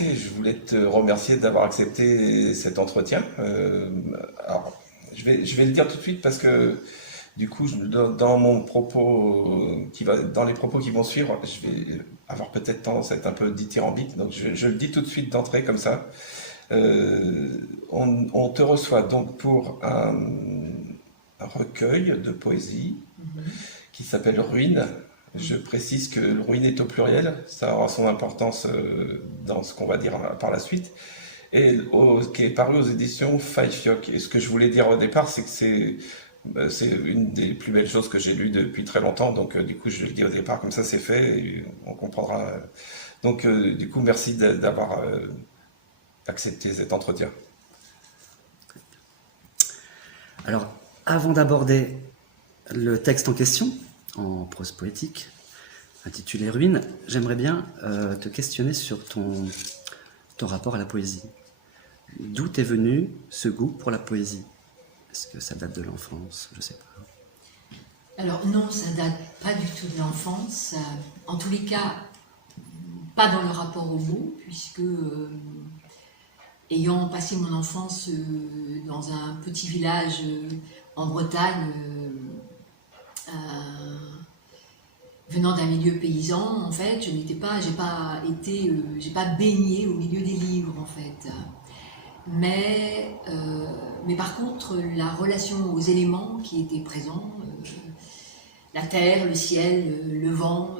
commencer, je voulais te remercier d'avoir accepté cet entretien. Alors, je vais le dire tout de suite parce que du coup, dans mon propos dans les propos qui vont suivre, je vais avoir peut-être tendance à être un peu dithyrambique, donc je le dis tout de suite d'entrée comme ça. On te reçoit donc pour un recueil de poésie qui s'appelle Ruine. Je précise que le ruine est au pluriel, ça aura son importance dans ce qu'on va dire par la suite, et qui est paru aux éditions Fayfioc. Et ce que je voulais dire au départ, c'est que c'est une des plus belles choses que j'ai lues depuis très longtemps, donc du coup je le dis au départ, comme ça c'est fait, et on comprendra. Donc du coup merci d'avoir accepté cet entretien. Alors, avant d'aborder le texte en question, en prose poétique, intitulé Ruine, j'aimerais bien te questionner sur ton rapport à la poésie. D'où t'est venu ce goût pour la poésie? Est-ce que ça date de l'enfance? Je sais pas. Alors non, ça date pas du tout de l'enfance. En tous les cas, pas dans le rapport aux mots, puisque ayant passé mon enfance dans un petit village en Bretagne, venant d'un milieu paysan, en fait, j'ai pas baigné au milieu des livres, en fait. Mais par contre, la relation aux éléments qui étaient présents, la terre, le ciel, le vent,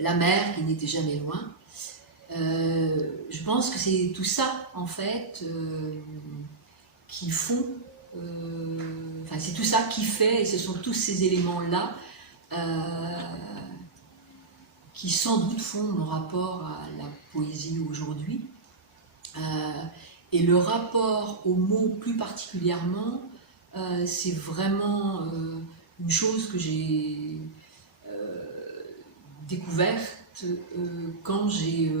la mer qui n'était jamais loin, je pense que c'est tout ça, en fait, qui font, enfin c'est tout ça qui fait, et ce sont tous ces éléments-là qui sans doute font mon rapport à la poésie aujourd'hui. Et le rapport aux mots plus particulièrement, c'est vraiment une chose que j'ai découverte quand j'ai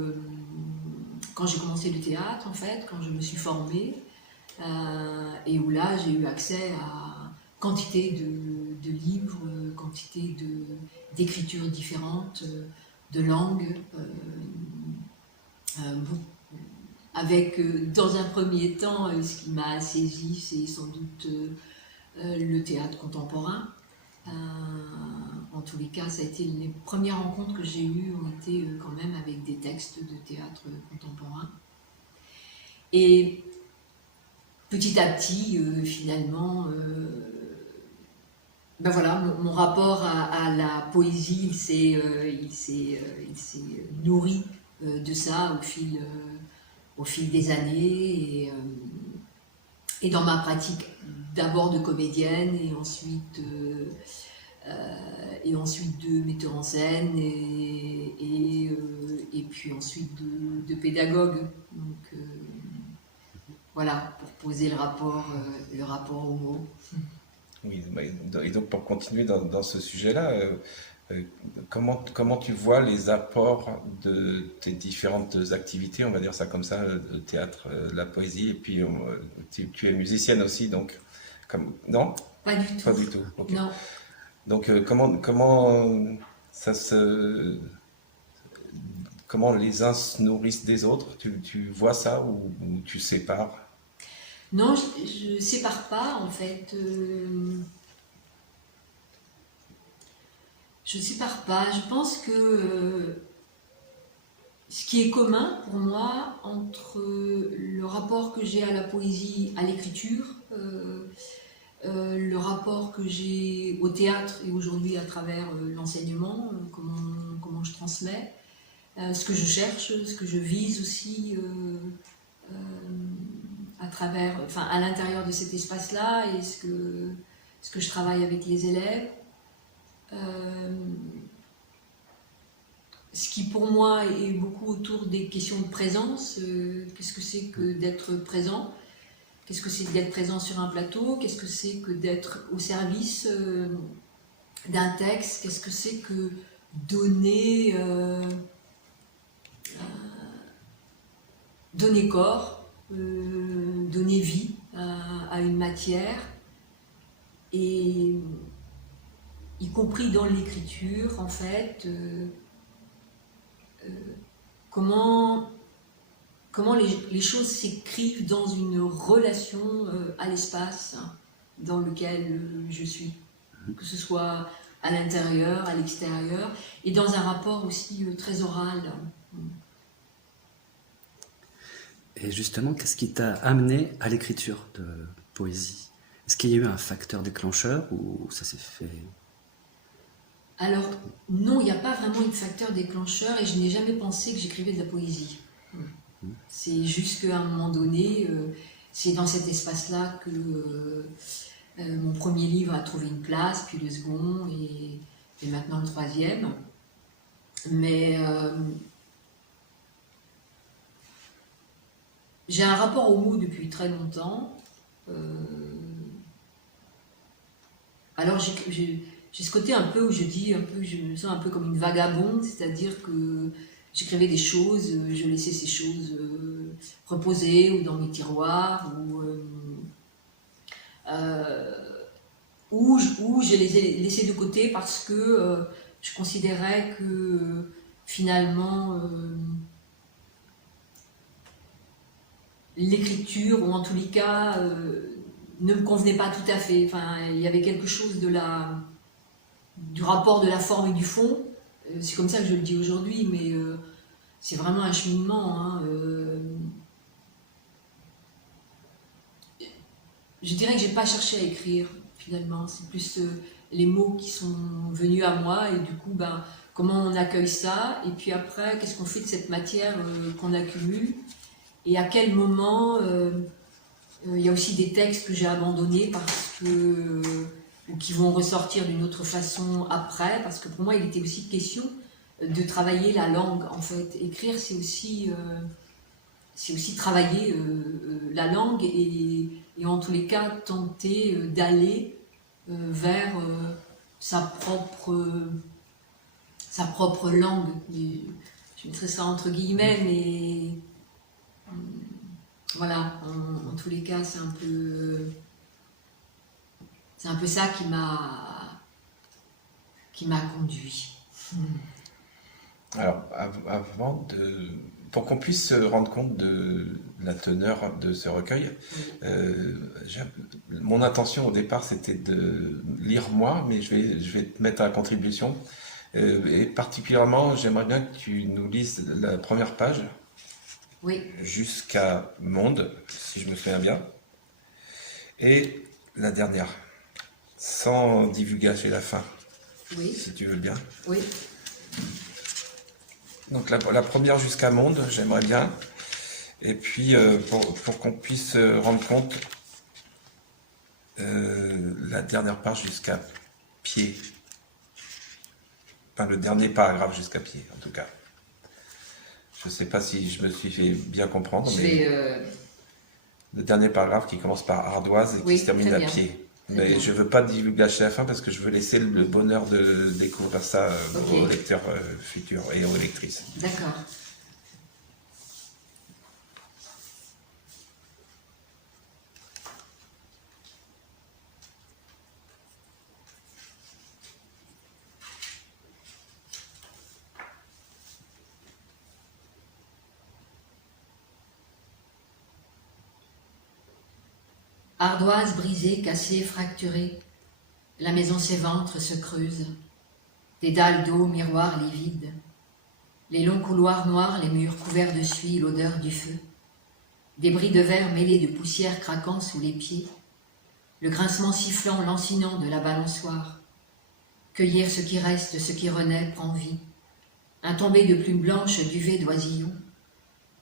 commencé le théâtre, en fait, quand je me suis formée, et où là j'ai eu accès à quantité de livres, quantité d'écritures différentes, de langues, avec dans un premier temps, ce qui m'a saisi, c'est sans doute le théâtre contemporain. En tous les cas, ça a été les premières rencontres que j'ai eues ont été quand même avec des textes de théâtre contemporain. Et petit à petit, finalement, ben voilà, mon rapport à la poésie, il s'est nourri de ça au fil des années, et dans ma pratique d'abord de comédienne et ensuite de metteur en scène et puis ensuite de pédagogue. Donc voilà, pour poser le rapport aux mots. Oui, et donc pour continuer dans ce sujet-là, comment tu vois les apports de tes différentes activités, on va dire ça comme ça, le théâtre, la poésie, et puis tu es musicienne aussi, donc non? Pas du tout. Pas du tout. Ok. Non. Donc comment les uns se nourrissent des autres? Tu vois ça ou tu sépares? Non, je sépare pas en fait. Je sépare pas. Je pense que ce qui est commun pour moi entre le rapport que j'ai à la poésie, à l'écriture, le rapport que j'ai au théâtre et aujourd'hui à travers l'enseignement, comment je transmets, ce que je cherche, ce que je vise aussi à travers, enfin à l'intérieur de cet espace-là, et ce que je travaille avec les élèves. Ce qui pour moi est beaucoup autour des questions de présence. Qu'est-ce que c'est que d'être présent? Qu'est-ce que c'est d'être présent sur un plateau? Qu'est-ce que c'est que d'être au service d'un texte? Qu'est-ce que c'est que donner corps, donner vie à une matière, et y compris dans l'écriture, en fait, comment comment les choses s'écrivent dans une relation à l'espace dans lequel je suis, que ce soit à l'intérieur, à l'extérieur, et dans un rapport aussi très oral. Et justement, qu'est-ce qui t'a amené à l'écriture de poésie? Est-ce qu'il y a eu un facteur déclencheur ou ça s'est fait? Alors, non, il n'y a pas vraiment de facteur déclencheur et je n'ai jamais pensé que j'écrivais de la poésie. C'est juste qu'à un moment donné, c'est dans cet espace-là que mon premier livre a trouvé une place, puis le second et maintenant le troisième. Mais j'ai un rapport aux mots depuis très longtemps. Alors j'ai ce côté un peu où je me sens un peu comme une vagabonde, c'est-à-dire que j'écrivais des choses, je laissais ces choses reposer ou dans mes tiroirs ou je les ai laissées de côté parce que je considérais que finalement l'écriture, ou en tous les cas, ne me convenait pas tout à fait. Enfin, il y avait quelque chose du rapport de la forme et du fond. C'est comme ça que je le dis aujourd'hui, mais c'est vraiment un cheminement. Hein. Je dirais que j'ai pas cherché à écrire, finalement. C'est plus les mots qui sont venus à moi, et du coup, ben, comment on accueille ça, et puis après, qu'est-ce qu'on fait de cette matière qu'on accumule, et à quel moment... il y a aussi des textes que j'ai abandonnés parce que ou qui vont ressortir d'une autre façon après, parce que pour moi il était aussi question de travailler la langue en fait. Écrire c'est aussi travailler la langue et en tous les cas tenter d'aller vers sa propre langue. Je mettrais ça entre guillemets, mais voilà, en tous les cas, c'est un peu ça qui m'a conduit. Alors, pour qu'on puisse se rendre compte de la teneur de ce recueil, mon intention au départ c'était de lire moi, mais je vais te mettre à la contribution. Et particulièrement, j'aimerais bien que tu nous lises la première page. Oui. Jusqu'à Monde, si je me souviens bien, et la dernière, sans divulgacher la fin, oui. Si tu veux bien. Oui. Donc la première jusqu'à Monde, j'aimerais bien, et puis pour qu'on puisse rendre compte, la dernière page jusqu'à Pied, enfin le dernier paragraphe jusqu'à Pied, en tout cas. Je ne sais pas si je me suis fait bien comprendre, mais le dernier paragraphe qui commence par ardoise et qui se termine à pied. Mais je ne veux pas divulgacher la fin parce que je veux laisser le bonheur de découvrir ça aux lecteurs futurs et aux lectrices. D'accord. Ardoise brisée, cassée, fracturée, la maison ses ventres se creuse, des dalles d'eau, miroirs livides, les longs couloirs noirs, les murs couverts de suie, l'odeur du feu, des bris de verre mêlés de poussière craquant sous les pieds, le grincement sifflant, lancinant de la balançoire, cueillir ce qui reste, ce qui renaît, prend vie, un tombé de plumes blanches, duvet d'oisillon,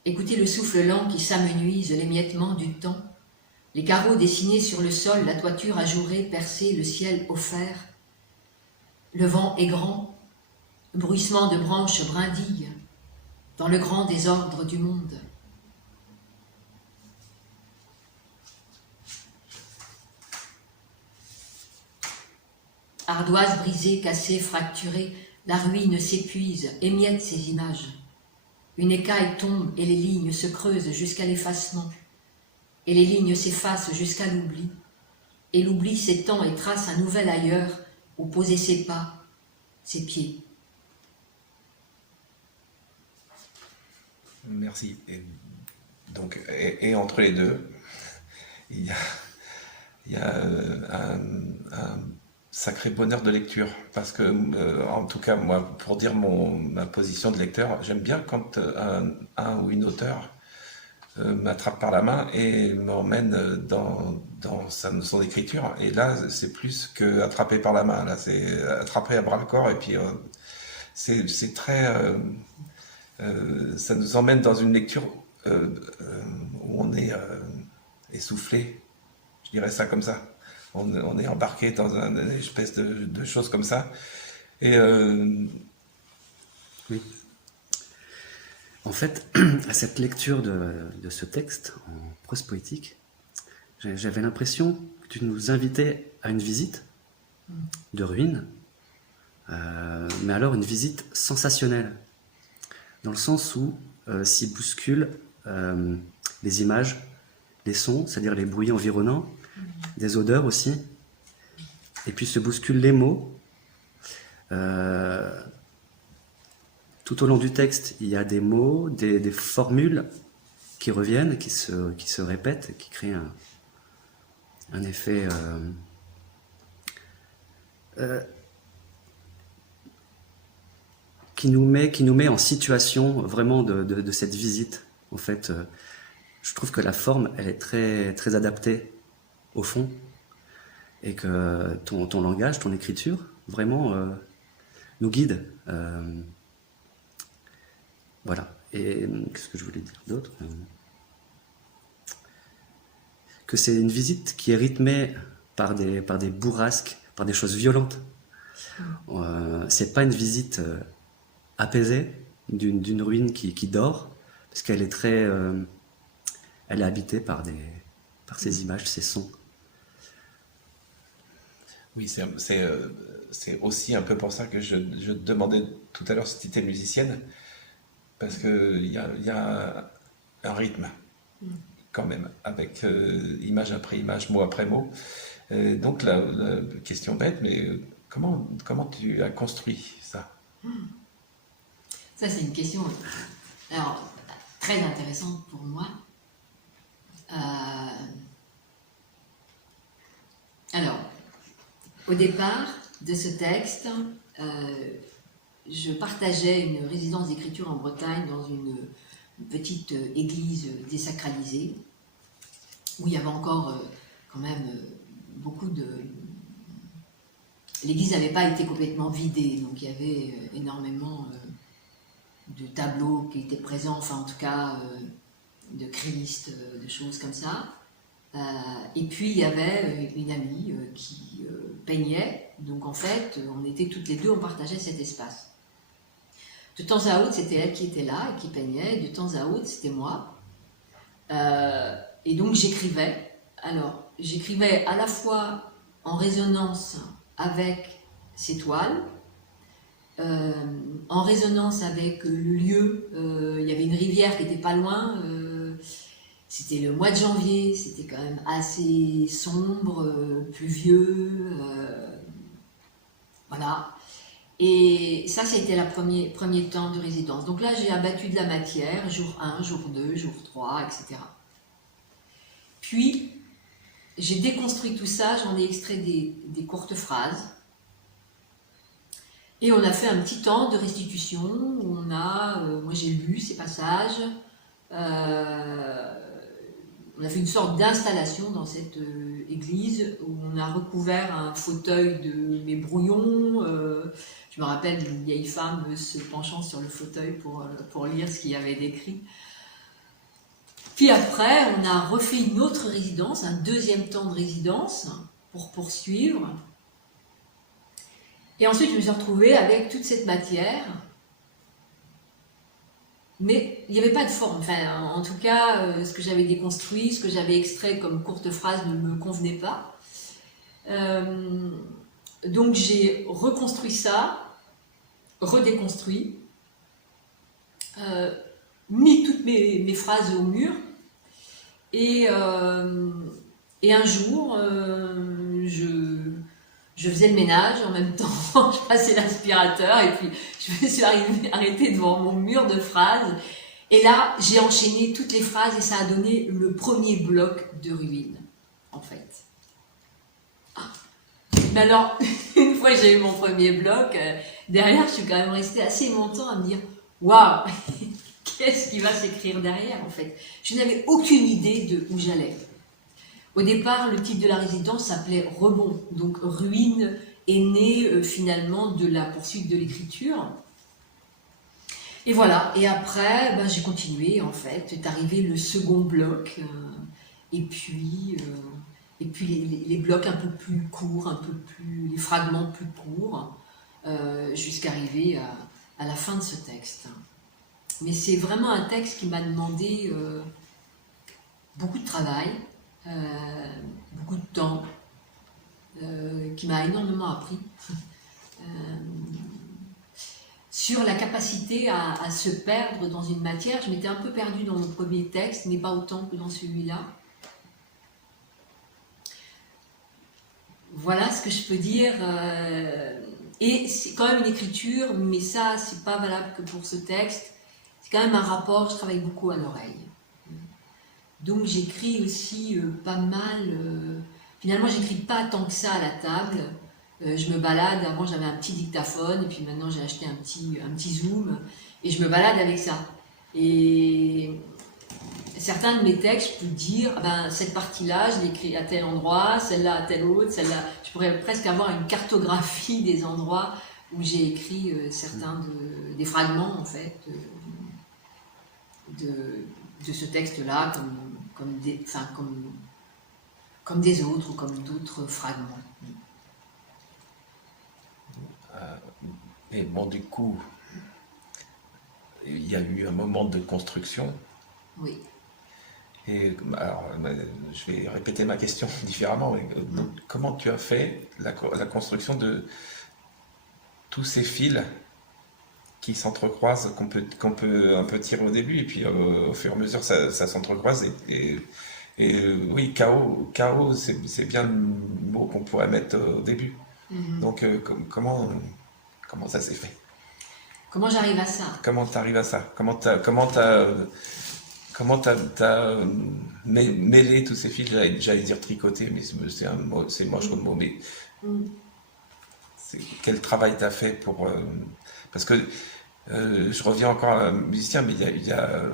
écouter le souffle lent qui s'amenuise, l'émiettement du temps, les carreaux dessinés sur le sol, la toiture ajourée, percée, le ciel offert. Le vent est grand, bruissement de branches brindilles, dans le grand désordre du monde. Ardoise brisée, cassée, fracturée, la ruine s'épuise, émiette ses images. Une écaille tombe et les lignes se creusent jusqu'à l'effacement. Et les lignes s'effacent jusqu'à l'oubli, et l'oubli s'étend et trace un nouvel ailleurs où poser ses pas, ses pieds. Merci. Et Donc, et entre les deux, il y a, un sacré bonheur de lecture. Parce que, en tout cas, moi, pour dire ma position de lecteur, j'aime bien quand un ou une auteure m'attrape par la main et m'emmène dans son écriture. Et là, c'est plus que attraper par la main. Là, c'est attraper à bras le corps. Et puis, c'est très... ça nous emmène dans une lecture où on est essoufflé. Je dirais ça comme ça. On est embarqué dans une espèce de choses comme ça. Et Oui. En fait, à cette lecture de ce texte en prose poétique, j'avais l'impression que tu nous invitais à une visite de ruines, mais alors une visite sensationnelle, dans le sens où s'y bousculent les images, les sons, c'est-à-dire les bruits environnants, des odeurs aussi, et puis se bousculent les mots. Tout au long du texte, il y a des mots, des formules qui reviennent, qui se répètent, qui créent un effet qui nous met en situation vraiment de cette visite. En fait, je trouve que la forme, elle est très, très adaptée au fond, et que ton langage, ton écriture, vraiment nous guide. Voilà. Et qu'est-ce que je voulais dire d'autre ? Que c'est une visite qui est rythmée par des bourrasques, par des choses violentes. C'est pas une visite apaisée d'une ruine qui dort, parce qu'elle est très, elle est habitée par ces images, ces sons. oui, c'est aussi un peu pour ça que je te demandais tout à l'heure si tu étais musicienne, parce qu'il y a un rythme quand même, avec image après image, mot après mot. Donc la question bête, mais comment tu as construit ça? Ça, c'est une question alors, très intéressante pour moi. Alors, au départ de ce texte, je partageais une résidence d'écriture en Bretagne dans une petite église désacralisée, où il y avait encore quand même beaucoup de... L'église n'avait pas été complètement vidée, donc il y avait énormément de tableaux qui étaient présents, enfin en tout cas de Christ, de choses comme ça. Et puis il y avait une amie qui peignait, donc en fait on était toutes les deux, on partageait cet espace. De temps à autre c'était elle qui était là et qui peignait, et de temps à autre c'était moi. Et donc j'écrivais. Alors j'écrivais à la fois en résonance avec ces toiles, en résonance avec le lieu. Il y avait une rivière qui n'était pas loin. C'était le mois de janvier, c'était quand même assez sombre, pluvieux, voilà. Et ça a été le premier temps de résidence. Donc là, j'ai abattu de la matière, jour 1, jour 2, jour 3, etc. Puis, j'ai déconstruit tout ça, j'en ai extrait des courtes phrases. Et on a fait un petit temps de restitution où moi j'ai lu ces passages. On a fait une sorte d'installation dans cette église où on a recouvert un fauteuil de mes brouillons. Je me rappelle d'une vieille femme se penchant sur le fauteuil pour lire ce qu'il y avait décrit. Puis après, on a refait une autre résidence, un deuxième temps de résidence pour poursuivre. Et ensuite, je me suis retrouvée avec toute cette matière. Mais il n'y avait pas de forme. Enfin, en tout cas, ce que j'avais déconstruit, ce que j'avais extrait comme courte phrase ne me convenait pas. Donc j'ai reconstruit ça, redéconstruit, mis toutes mes phrases au mur. Et un jour, je faisais le ménage en même temps, je passais l'aspirateur et puis je me suis arrêtée devant mon mur de phrases Et là, j'ai enchaîné toutes les phrases et ça a donné le premier bloc de ruines, en fait. Ah. Mais alors, une fois que j'ai eu mon premier bloc, derrière, je suis quand même restée assez longtemps à me dire « Waouh, qu'est-ce qui va s'écrire derrière, en fait ?» Je n'avais aucune idée de où j'allais. Au départ, le titre de la résidence s'appelait « Rebond », donc « Ruine » est né finalement de la poursuite de l'écriture. Et voilà, et après, ben, j'ai continué en fait, est arrivé le second bloc, et puis les blocs un peu plus courts, les fragments plus courts, jusqu'à arriver à la fin de ce texte. Mais c'est vraiment un texte qui m'a demandé beaucoup de travail, beaucoup de temps, qui m'a énormément appris. Sur la capacité à se perdre dans une matière. Je m'étais un peu perdue dans mon premier texte, mais pas autant que dans celui-là. Voilà ce que je peux dire. Et c'est quand même une écriture, mais ça, c'est pas valable que pour ce texte. C'est quand même un rapport, je travaille beaucoup à l'oreille. Donc j'écris aussi pas mal. Finalement, j'écris pas tant que ça à la table. Je me balade, avant j'avais un petit dictaphone et puis maintenant j'ai acheté un petit zoom et je me balade avec ça. Et certains de mes textes, je peux dire, ah ben, cette partie-là, je l'ai écrit à tel endroit, celle-là à tel autre, celle-là. Je pourrais presque avoir une cartographie des endroits où j'ai écrit des fragments en fait de ce texte-là, comme des autres ou comme d'autres fragments. Et bon, du coup, il y a eu un moment de construction. Oui. Et alors, je vais répéter ma question différemment. Mais, donc, comment tu as fait la construction de tous ces fils qui s'entrecroisent, qu'on peut un peu tirer au début, et puis au fur et à mesure, ça s'entrecroise. Oui, chaos, c'est bien le mot qu'on pourrait mettre au début. Donc, comment ça s'est fait? Comment j'arrive à ça? Comment tu arrives à ça? Comment t'as mêlé tous ces fils? J'allais dire tricoter, mais c'est moche comme mot, mais quel travail t'as fait pour... parce que je reviens encore à un musicien, mais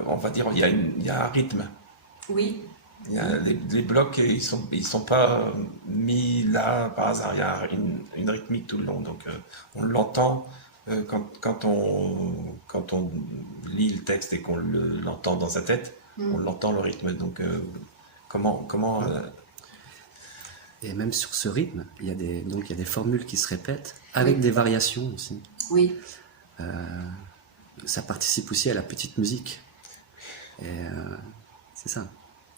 on va dire, il y a un rythme. Oui. Les blocs, ils sont pas mis là par hasard. Il y a une rythmique tout le long, donc on l'entend quand on lit le texte et qu'on l'entend dans sa tête, on l'entend le rythme. Donc comment Et même sur ce rythme, il y a des formules qui se répètent avec des variations aussi. Oui. Ça participe aussi à la petite musique. Et c'est ça.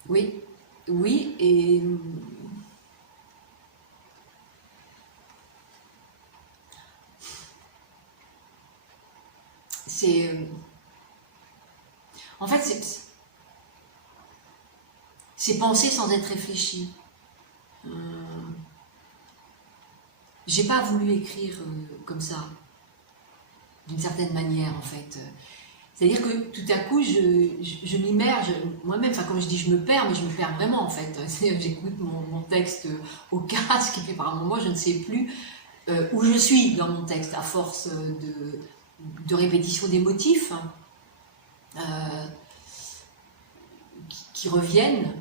Oui, oui, et c'est... En fait, c'est penser sans être réfléchi. J'ai pas voulu écrire comme ça, d'une certaine manière, en fait. C'est-à-dire que tout à coup, je m'immerge moi-même, enfin comme je dis, je me perds, mais je me perds vraiment en fait. J'écoute mon texte au casque et puis par un moment, je ne sais plus où je suis dans mon texte, à force de répétition des motifs qui reviennent.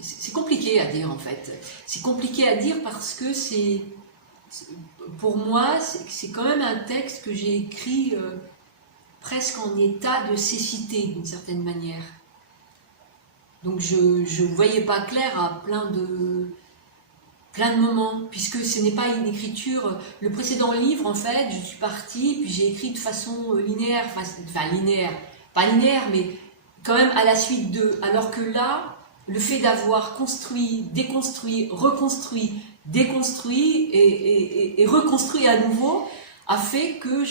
C'est compliqué à dire en fait. C'est compliqué à dire parce que pour moi, c'est quand même un texte que j'ai écrit presque en état de cécité d'une certaine manière. Donc je ne voyais pas clair à plein de moments, puisque ce n'est pas une écriture. Le précédent livre, en fait, je suis partie, puis j'ai écrit de façon linéaire, enfin linéaire, pas linéaire, mais quand même à la suite d'eux. Alors que là, le fait d'avoir construit, déconstruit, reconstruit, déconstruit et reconstruit à nouveau a fait que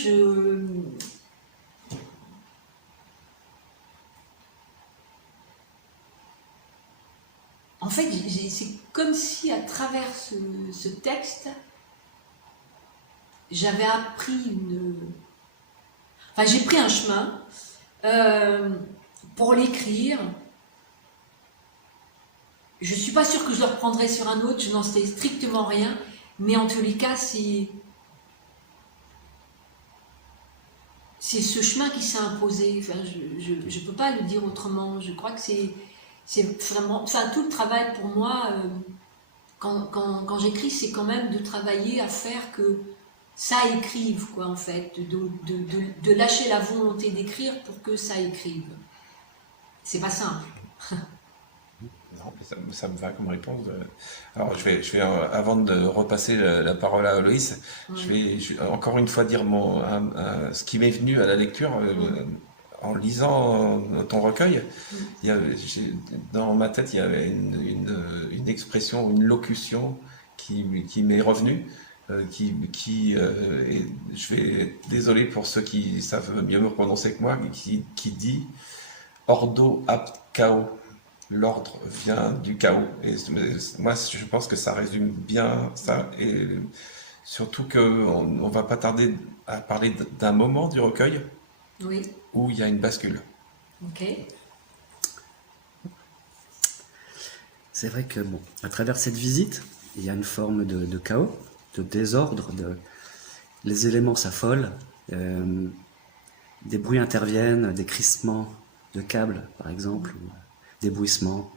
en fait, c'est comme si à travers ce texte, j'avais appris Enfin, j'ai pris un chemin pour l'écrire. Je ne suis pas sûre que je le reprendrai sur un autre, je n'en sais strictement rien, mais en tous les cas, c'est ce chemin qui s'est imposé. Enfin, je ne peux pas le dire autrement. Je crois que c'est vraiment... Enfin, tout le travail pour moi, quand j'écris, c'est quand même de travailler à faire que ça écrive, quoi, en fait. De lâcher la volonté d'écrire pour que ça écrive. C'est pas simple. Non, mais ça me va comme réponse. Alors, je vais avant de repasser la parole à Aloïs, je vais encore une fois dire ce qui m'est venu à la lecture en lisant ton recueil. Dans ma tête, il y avait une expression, une locution qui m'est revenue. Je vais être désolé pour ceux qui savent mieux me prononcer que moi, qui dit Ordo ab chaos. L'ordre vient du chaos. Et moi, je pense que ça résume bien ça. Et surtout qu'on ne va pas tarder à parler d'un moment du recueil où il y a une bascule. Ok. C'est vrai que, bon, à travers cette visite, il y a une forme de chaos, de désordre, les éléments s'affolent, des bruits interviennent, des crissements de câbles, par exemple, des bruissements.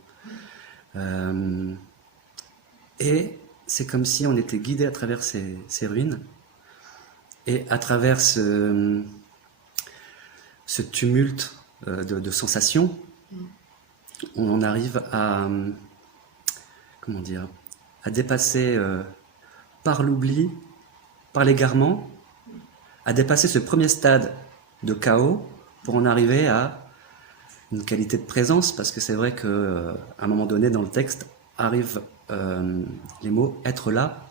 Et c'est comme si on était guidé à travers ces ruines et à travers ce tumulte de sensations, on en arrive à, comment dire, à dépasser par l'oubli, par l'égarement, à dépasser ce premier stade de chaos pour en arriver à une qualité de présence, parce que c'est vrai qu'à un moment donné dans le texte arrivent les mots « être là »,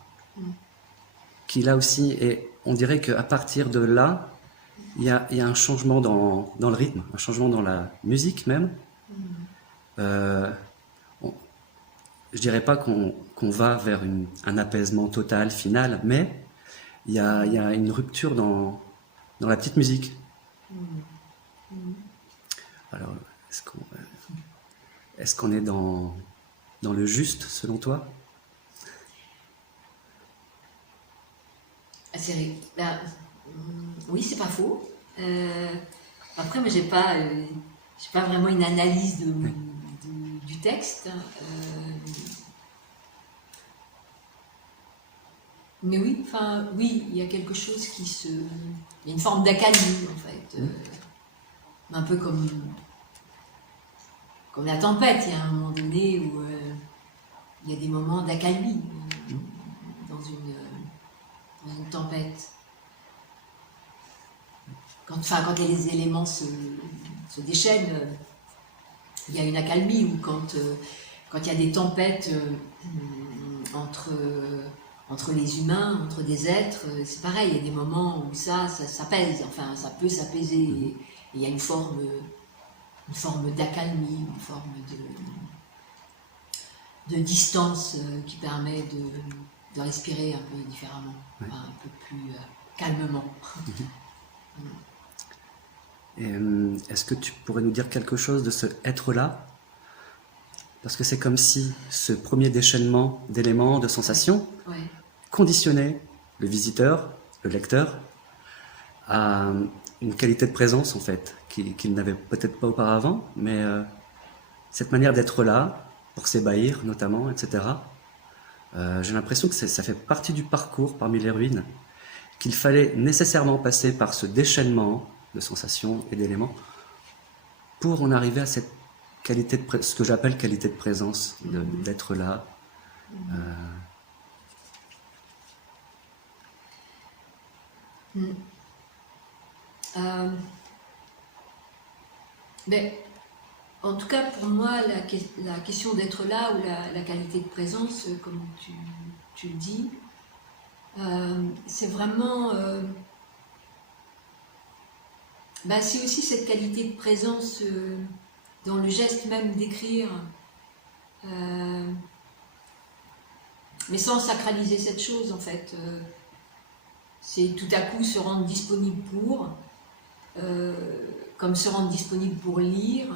qui là aussi, et on dirait qu'à partir de là, il y a un changement dans le rythme, un changement dans la musique même. Je dirais pas qu'on va vers un apaisement total, final, mais il y a une rupture dans la petite musique. Alors, est-ce qu'on est dans le juste, selon toi? Oui, c'est pas faux. Après, moi, j'ai pas vraiment une analyse du texte. Mais oui, enfin, oui, il y a quelque chose il y a une forme d'accalmie, en fait. Un peu comme la tempête. Il y a un moment donné où il y a des moments d'accalmie dans une tempête. Quand les éléments se déchaînent, il y a une accalmie. Ou quand il y a des tempêtes entre les humains, entre des êtres, c'est pareil. Il y a des moments où ça pèse. Enfin, ça peut s'apaiser. Et il y a une forme d'accalmie, une forme de distance qui permet de respirer un peu différemment, enfin, un peu plus calmement. Et, est-ce que tu pourrais nous dire quelque chose de ce être-là? Parce que c'est comme si ce premier déchaînement d'éléments, de sensations, conditionnait le visiteur, le lecteur, à une qualité de présence, en fait, qu'il n'avait peut-être pas auparavant, mais cette manière d'être là, pour s'ébahir notamment, etc. J'ai l'impression que ça fait partie du parcours parmi les ruines, qu'il fallait nécessairement passer par ce déchaînement de sensations et d'éléments pour en arriver à cette qualité ce que j'appelle qualité de présence, d'être là. Mais en tout cas, pour moi, la question d'être là ou la qualité de présence, comme tu le dis, c'est vraiment... c'est aussi cette qualité de présence dans le geste même d'écrire. mais sans sacraliser cette chose en fait. C'est tout à coup se rendre disponible pour, comme se rendre disponible pour lire,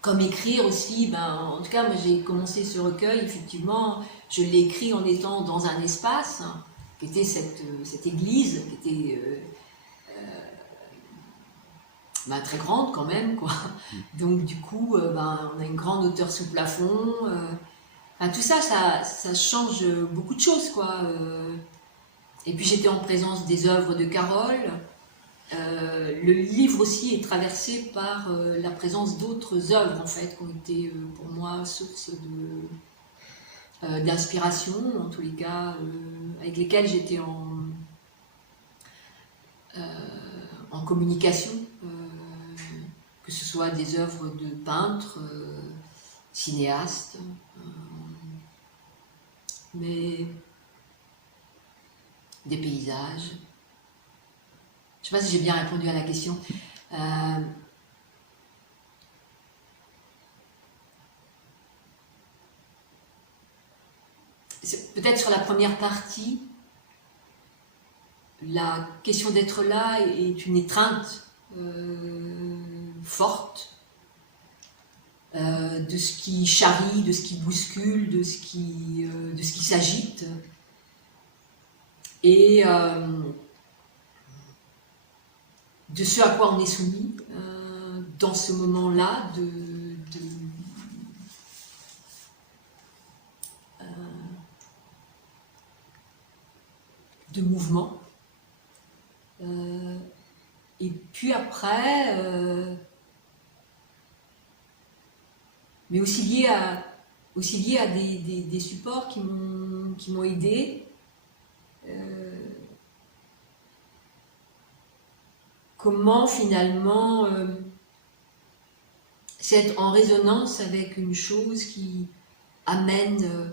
comme écrire aussi. En tout cas, moi j'ai commencé ce recueil, effectivement, je l'ai écrit en étant dans un espace, qui était cette église, qui était très grande quand même, quoi. Donc du coup, on a une grande hauteur sous plafond. Tout ça, ça change beaucoup de choses, quoi. Et puis j'étais en présence des œuvres de Carole. Le livre aussi est traversé par la présence d'autres œuvres, en fait, qui ont été pour moi source d'inspiration, en tous les cas, avec lesquelles j'étais en communication, que ce soit des œuvres de peintres, cinéastes, mais des paysages. Je ne sais pas si j'ai bien répondu à la question. Peut-être sur la première partie, la question d'être là est une étreinte forte de ce qui charrie, de ce qui bouscule, de ce qui s'agite. Et de ce à quoi on est soumis dans ce moment-là de mouvement. Et puis après, mais aussi lié à des supports qui m'ont aidé. Comment finalement c'est être en résonance avec une chose qui amène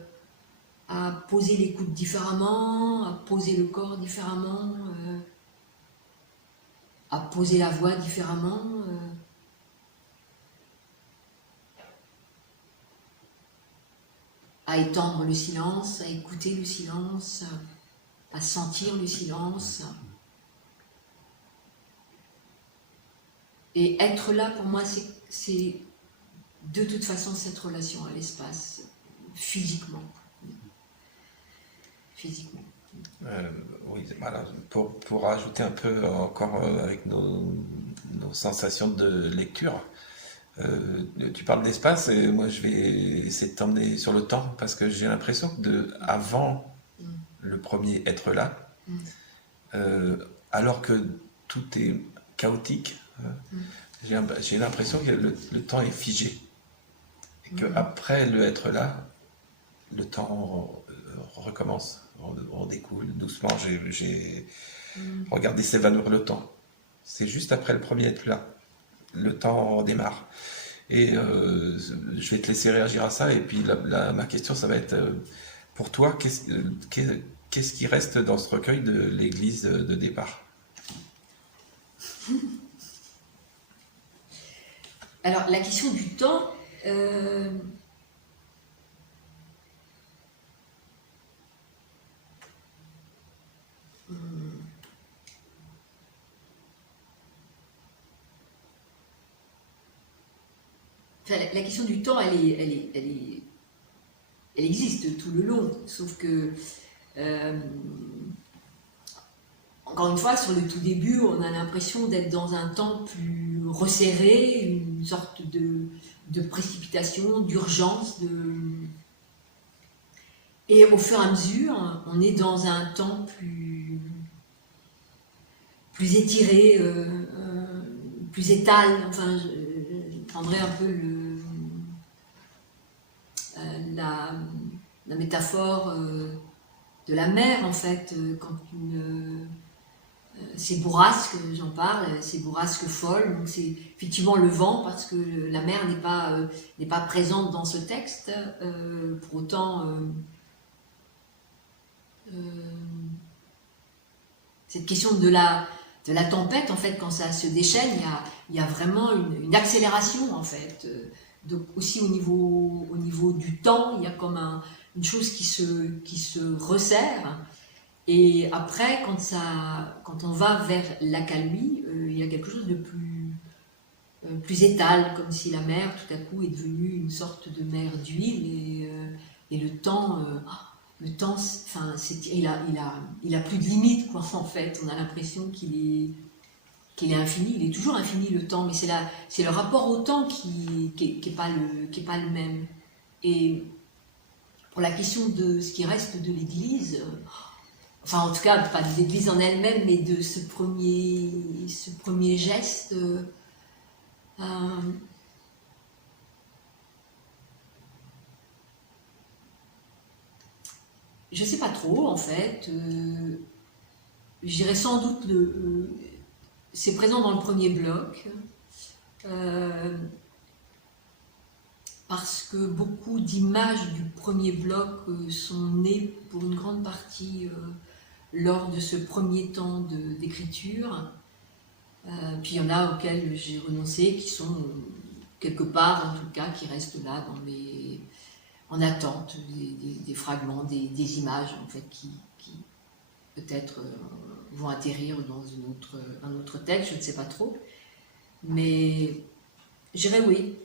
à poser l'écoute différemment, à poser le corps différemment, à poser la voix différemment. À étendre le silence, à écouter le silence, à sentir le silence. Et être là, pour moi, c'est de toute façon cette relation à l'espace, physiquement. Physiquement. Oui, voilà. Pour rajouter un peu encore avec nos sensations de lecture, tu parles d'espace et moi je vais essayer de t'emmener sur le temps parce que j'ai l'impression que avant le premier être là, alors que tout est chaotique, j'ai l'impression que le temps est figé et qu'après le être là, le temps recommence, on découle doucement. J'ai regardé s'évanouir le temps. C'est juste après le premier être là. Le temps démarre. Et je vais te laisser réagir à ça. Et puis ma question, ça va être pour toi, qu'est-ce qui reste dans ce recueil de l'église de départ? Alors, la question du temps, la question du temps, elle existe tout le long, sauf que, encore une fois, sur le tout début, on a l'impression d'être dans un temps plus resserré, une sorte de précipitation, d'urgence, et au fur et à mesure, on est dans un temps plus étiré, plus étal. Enfin, je prendrais un peu la métaphore de la mer, en fait, quand ces bourrasques, j'en parle, ces bourrasques folles, donc c'est effectivement le vent, parce que la mer n'est pas présente dans ce texte, pour autant cette question de la tempête, en fait, quand ça se déchaîne, il y a vraiment une accélération, en fait, Donc aussi au niveau du temps, il y a comme une chose qui se resserre. Et après, quand on va vers l'accalmie, il y a quelque chose de plus étale, comme si la mer tout à coup est devenue une sorte de mer d'huile et le temps, enfin, il a plus de limite, quoi, en fait. On a l'impression qu'il est infini. Il est toujours infini, le temps, mais c'est le rapport au temps qui est pas le même. Et pour la question de ce qui reste de l'Église, enfin en tout cas pas de l'Église en elle-même, mais de ce premier geste, je sais pas trop en fait. Je dirais sans doute c'est présent dans le premier bloc. Parce que beaucoup d'images du premier bloc sont nées pour une grande partie lors de ce premier temps d'écriture. Puis il y en a auxquels j'ai renoncé, qui sont quelque part, en tout cas, qui restent là en attente, des fragments, des images en fait, qui peut-être vont atterrir dans un autre texte, je ne sais pas trop. Mais je dirais oui.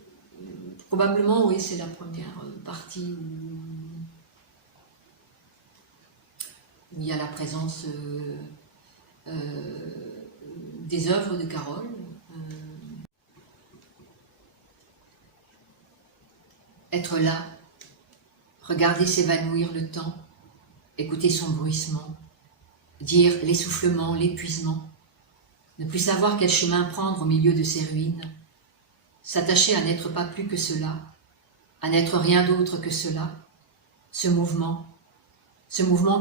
Probablement, oui, c'est la première partie où il y a la présence des œuvres de Carole. Être là, regarder s'évanouir le temps, écouter son bruissement, dire l'essoufflement, l'épuisement, ne plus savoir quel chemin prendre au milieu de ces ruines, s'attacher à n'être pas plus que cela, à n'être rien d'autre que cela, ce mouvement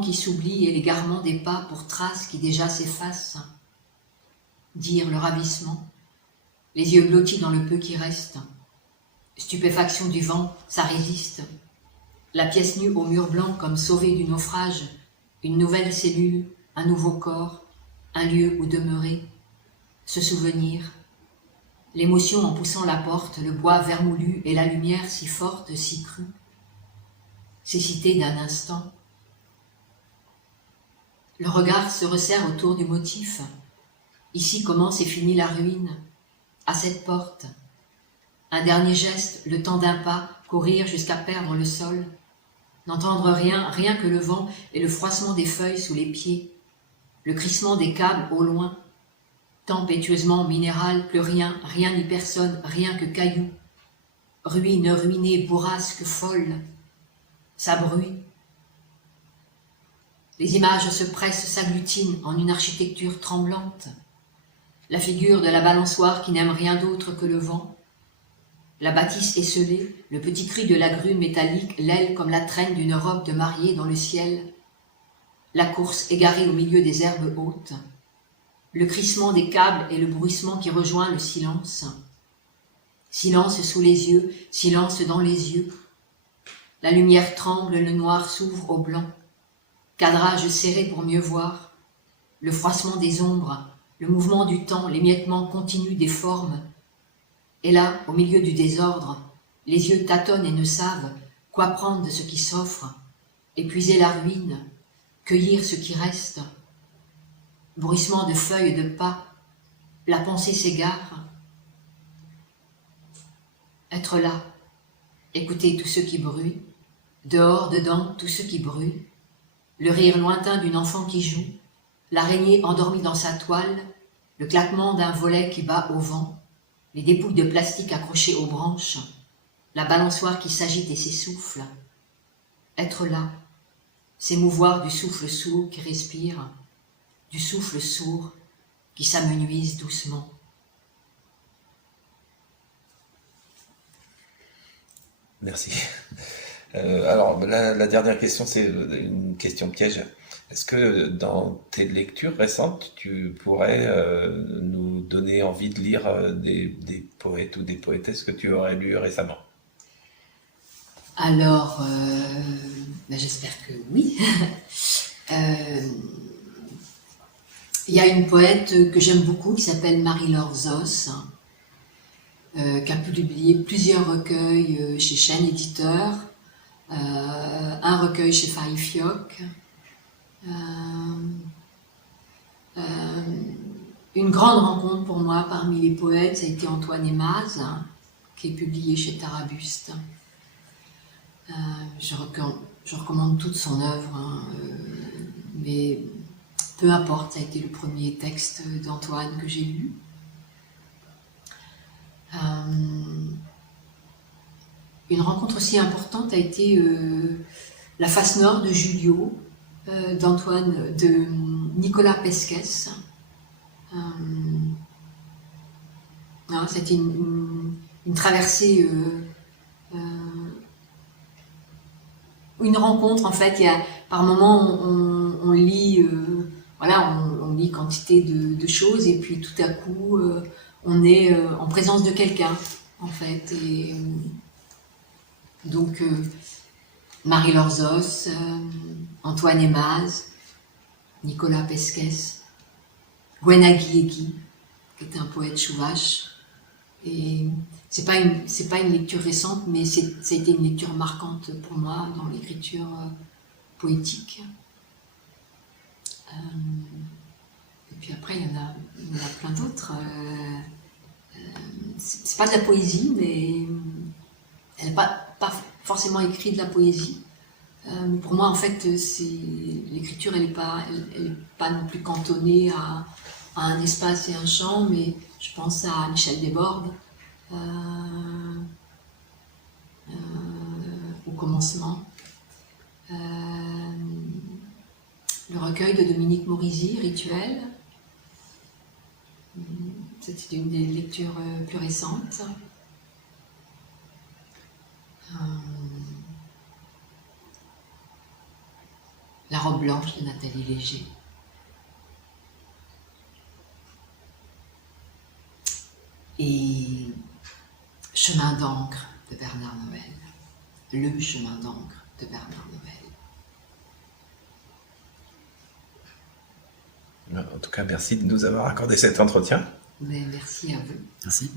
qui s'oublie et l'égarement des pas pour traces qui déjà s'effacent, dire le ravissement, les yeux blottis dans le peu qui reste, stupéfaction du vent, ça résiste, la pièce nue au mur blanc comme sauvée du naufrage, une nouvelle cellule, un nouveau corps, un lieu où demeurer, se souvenir, l'émotion en poussant la porte, le bois vermoulu et la lumière si forte, si crue. Cécité d'un instant. Le regard se resserre autour du motif. Ici commence et finit la ruine. À cette porte. Un dernier geste, le temps d'un pas, courir jusqu'à perdre le sol. N'entendre rien, rien que le vent et le froissement des feuilles sous les pieds. Le crissement des câbles au loin. Tempétueusement minéral, plus rien, rien ni personne, rien que cailloux. Ruine, ruinée, bourrasque, folle. Ça bruit. Les images se pressent, s'agglutinent en une architecture tremblante. La figure de la balançoire qui n'aime rien d'autre que le vent. La bâtisse esselée, le petit cri de la grue métallique, l'aile comme la traîne d'une robe de mariée dans le ciel. La course égarée au milieu des herbes hautes. Le crissement des câbles et le bruissement qui rejoint le silence. Silence sous les yeux, silence dans les yeux. La lumière tremble, le noir s'ouvre au blanc. Cadrage serré pour mieux voir. Le froissement des ombres, le mouvement du temps, l'émiettement continu des formes. Et là, au milieu du désordre, les yeux tâtonnent et ne savent quoi prendre de ce qui s'offre. Épuiser la ruine, cueillir ce qui reste. Bruissement de feuilles de pas, la pensée s'égare. Être là, écouter tout ce qui bruit, dehors, dedans, tout ce qui bruit, le rire lointain d'une enfant qui joue, l'araignée endormie dans sa toile, le claquement d'un volet qui bat au vent, les dépouilles de plastique accrochées aux branches, la balançoire qui s'agite et s'essouffle. Être là, s'émouvoir du souffle sourd qui respire, du souffle sourd qui s'amenuise doucement. Merci. Alors, la dernière question, c'est une question piège. Est-ce que dans tes lectures récentes, tu pourrais nous donner envie de lire des poètes ou des poétesses que tu aurais lus récemment? Alors, j'espère que oui. Il y a une poète que j'aime beaucoup qui s'appelle Marie-Laure Zos, qui a publié plusieurs recueils chez Chêne Éditeur, un recueil chez Faye Fioc. Une grande rencontre pour moi parmi les poètes, ça a été Antoine Aimaz, qui est publié chez Tarabuste. Je recommande toute son œuvre, mais peu importe, ça a été le premier texte d'Antoine que j'ai lu. Une rencontre aussi importante a été la face nord de Julio, de Nicolas Pesquès. C'était une traversée, une rencontre en fait. Par moments on lit, on lit quantité de choses et puis tout à coup on est en présence de quelqu'un en fait. Et donc Marie Lorzos, Antoine Aimaz, Nicolas Pesquès, Gwen Aguilegui, qui était un poète chouvache. Et c'est pas une lecture récente, mais ça a été une lecture marquante pour moi dans l'écriture poétique. Et puis après, il y en a plein d'autres. C'est pas de la poésie, mais elle n'a pas forcément écrit de la poésie. Pour moi, en fait, l'écriture, elle n'est pas non plus cantonnée à un espace et un champ, mais je pense à Michel Desbordes, au commencement. Le recueil de Dominique Morisy, Rituel. C'était une des lectures plus récentes. La robe blanche de Nathalie Léger. Et Chemin d'encre de Bernard Noël. Le chemin d'encre de Bernard Noël. En tout cas, merci de nous avoir accordé cet entretien. Mais merci à vous. Merci.